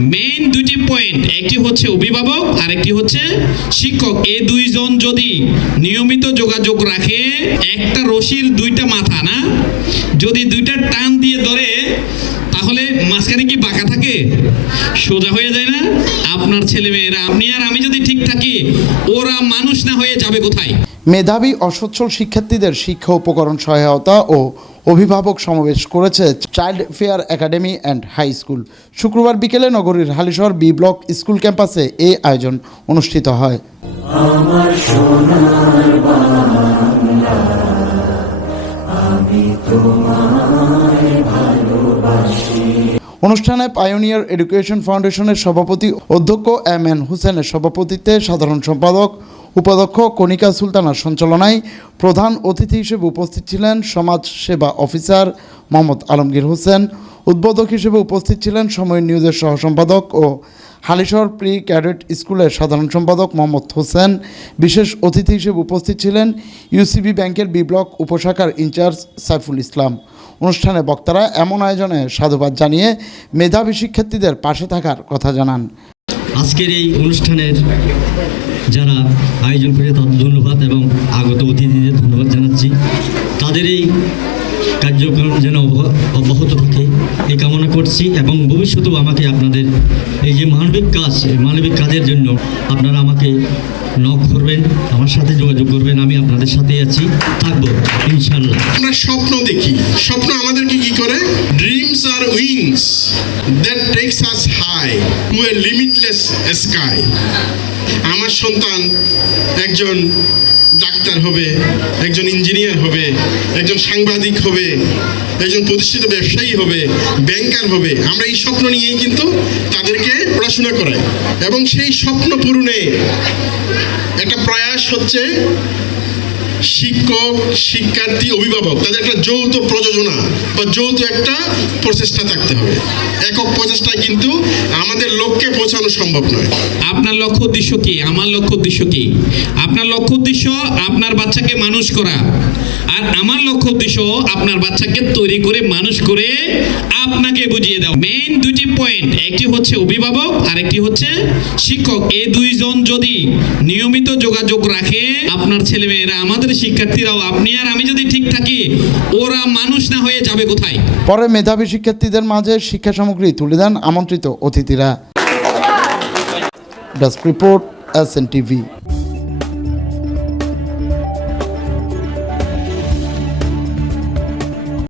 Main দুটি point একটি হচ্ছে অভিভাবক আর একটি হচ্ছে শিক্ষক। এই দুইজন যদি নিয়মিত যোগাযোগ রাখে, একটা রশির দুইটা মাথা, না? যদি দুইটা টান দিয়ে ধরে, তাহলে মাঝখানে কি বাঁকা থাকে? সোজা হয়ে যায় না? আপনার ছেলে মেয়েরা আপনি আর আমি যদি ঠিক থাকি, ওরা মানুষ না হয়ে যাবে কোথায়? মেধাবী, অসচ্ছল শিক্ষার্থীদের শিক্ষা, উপকরণ সহায়তা ও অভিভাবক সমাবেশ করেছে child fair academy and high school শুক্রবার বিকেলে নগরীর হালিশহর বি ব্লক স্কুল ক্যাম্পাসে এই আয়োজন অনুষ্ঠিত হয়। অনুষ্ঠানে পায়োনিয়ার এডুকেশন ফাউন্ডেশনের সভাপতি অধ্যক্ষ এম এন হুসেনের সভাপতিত্বে সাধারণ সম্পাদক উপাধ্যক্ষ কণিকা সুলতানার সঞ্চালনায় প্রধান অতিথি হিসেবে উপস্থিত ছিলেন সমাজ সেবা অফিসার মোহাম্মদ আলমগীর হোসেন। উদ্বোধক হিসেবে উপস্থিত ছিলেন সময় নিউজের সহ সম্পাদক ও হালিশহর প্রি ক্যাডেট স্কুলের সাধারণ সম্পাদক মোহাম্মদ হোসেন। বিশেষ অতিথি হিসেবে উপস্থিত ছিলেন ইউসিবি ব্যাংকের বি ব্লক উপশাখার ইনচার্জ সাইফুল ইসলাম। অনুষ্ঠানে বক্তারা এমন আয়োজনে সাধুবাদ জানিয়ে মেধাবী শিক্ষার্থীদের পাশে থাকার কথা জানান। আজকের এই অনুষ্ঠানের যারা আয়োজন করে তাদের ধন্যবাদ এবং আগত অতিথিদের ধন্যবাদ জানাচ্ছি। তাদের এই কার্যক্রম যেন অব্যাহ- অব্যাহত থাকে এই কামনা করছি এবং ভবিষ্যতেও আমাকে আপনাদের এই যে মানবিক কাজ মানবিক কাজের জন্য আপনারা আমাকে নক করবেন, আমার সাথে যোগাযোগ করবেন, আমি আপনাদের সাথে আছি, থাকব ইনশাল্লাহ আমরা স্বপ্ন দেখি। স্বপ্ন আমাদেরকে কি করে? Dreams R wings that takes us high to a limitless sky আমার সন্তান একজন ডাক্তার হবে, একজন ইঞ্জিনিয়ার হবে, একজন সাংবাদিক হবে, একজন প্রতিষ্ঠিত ব্যবসায়ী হবে ব্যাংকার হবে। আমরা এই স্বপ্ন নিয়েই কিন্তু তাদেরকে পড়াশোনা করাই। এবং সেই স্বপ্ন পূরণে একটা প্রয়াস হচ্ছে শিক্ষক, শিক্ষার্থী, অভিভাবক, তাদের একটা যৌথ প্রযোজনা বা যৌথ একটা প্রচেষ্টা থাকতে হবে। একক প্রচেষ্টায় কিন্তু আমাদের লক্ষ্যে পৌঁছানো সম্ভব নয়। আপনার লক্ষ্য উদ্দেশ্য কি? আমার লক্ষ্য উদ্দেশ্য কি? আপনার লক্ষ্য উদ্দেশ্য আপনার বাচ্চাকে মানুষ করা। আর আমার লক্ষ্য উদ্দেশ্য আপনার বাচ্চাকে তৈরি করে, মানুষ করে আপনাকে বুঝিয়ে দাও মেইন দুটি পয়েন্ট একটি হচ্ছে অভিভাবক আর একটি হচ্ছে শিক্ষক। এই দুইজন যদি নিয়মিত যোগাযোগ রাখে, আপনার ছেলে মেয়েরা আমাদের শিক্ষার্থীরাও, আপনি আর আমি যদি ঠিক থাকি, ওরা মানুষ না হয়ে যাবে কোথায়? পরে মেধাবী শিক্ষার্থীদের মাঝে শিক্ষা সামগ্রী তুলে দেন আমন্ত্রিত অতিথিরা। Desk report S TV